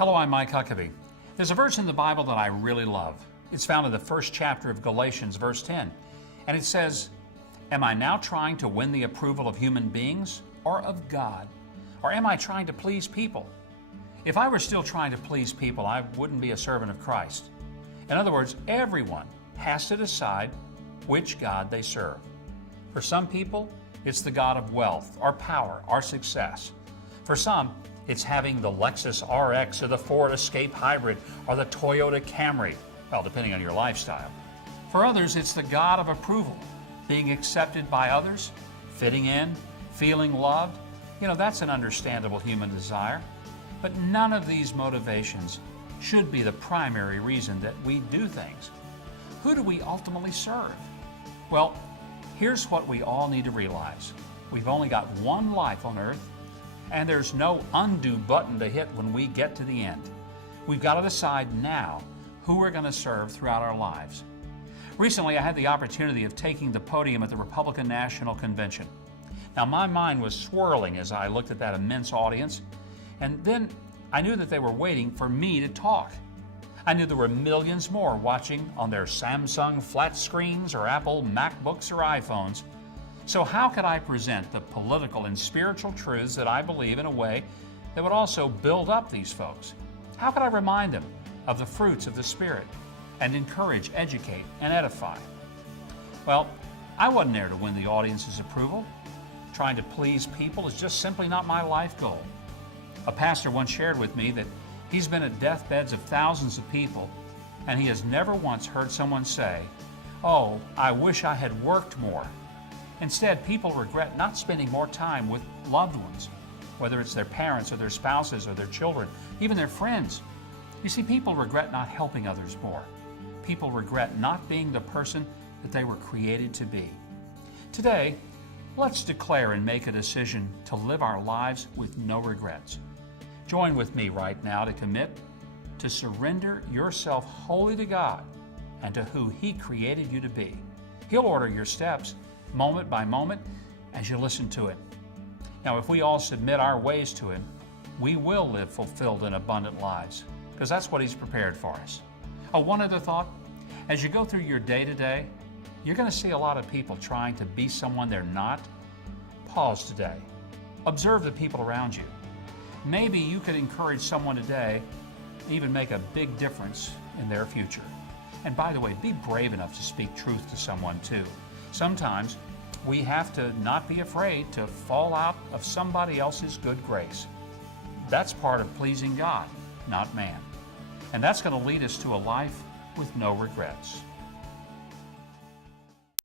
Hello, I'm Mike Huckabee. There's a verse in the Bible that I really love. It's found in the first chapter of Galatians, verse 10. And it says, "Am I now trying to win the approval of human beings or of God? Or am I trying to please people?" If I were still trying to please people, I wouldn't be a servant of Christ. In other words, everyone has to decide which God they serve. For some people, it's the God of wealth or power or success. For some, it's having the Lexus RX or the Ford Escape Hybrid or the Toyota Camry, well, depending on your lifestyle. For others, it's the God of approval, being accepted by others, fitting in, feeling loved. That's an understandable human desire. But none of these motivations should be the primary reason that we do things. Who do we ultimately serve? Well, here's what we all need to realize. We've only got one life on earth, and there's no undo button to hit when we get to the end. We've got to decide now who we're going to serve throughout our lives. Recently, I had the opportunity of taking the podium at the Republican National Convention. Now, my mind was swirling as I looked at that immense audience, and then I knew that they were waiting for me to talk. I knew there were millions more watching on their Samsung flat screens or Apple MacBooks or iPhones. So how could I present the political and spiritual truths that I believe in a way that would also build up these folks? How could I remind them of the fruits of the Spirit and encourage, educate, and edify? Well, I wasn't there to win the audience's approval. Trying to please people is just simply not my life goal. A pastor once shared with me that he's been at deathbeds of thousands of people, and he has never once heard someone say, "Oh, I wish I had worked more." Instead, people regret not spending more time with loved ones, whether it's their parents or their spouses or their children, even their friends. You see, people regret not helping others more. People regret not being the person that they were created to be. Today, let's declare and make a decision to live our lives with no regrets. Join with me right now to commit to surrender yourself wholly to God and to who He created you to be. He'll order your steps moment by moment as you listen to it. Now, if we all submit our ways to Him, we will live fulfilled and abundant lives, because that's what He's prepared for us. Oh, one other thought. As you go through your day to day, you're going to see a lot of people trying to be someone they're not. Pause today. Observe the people around you. Maybe you could encourage someone today, even make a big difference in their future. And by the way, be brave enough to speak truth to someone too. Sometimes we have to not be afraid to fall out of somebody else's good grace. That's part of pleasing God, not man. And that's going to lead us to a life with no regrets.